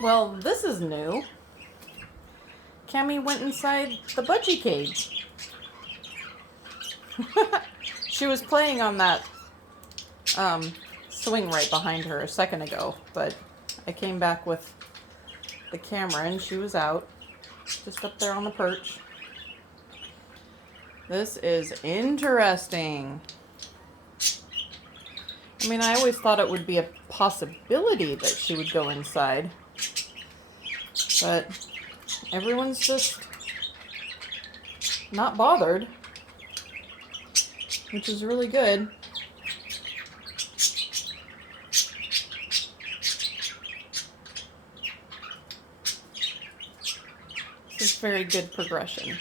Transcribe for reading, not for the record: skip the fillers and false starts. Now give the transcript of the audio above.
Well, this is new. Cammy went inside the budgie cage. She was playing on that swing right behind her a second ago, but I came back with the camera and she was out, just up there on the perch. This is interesting. I mean, I always thought it would be a possibility that she would go inside, but everyone's just not bothered, which is really good. This is very good progression.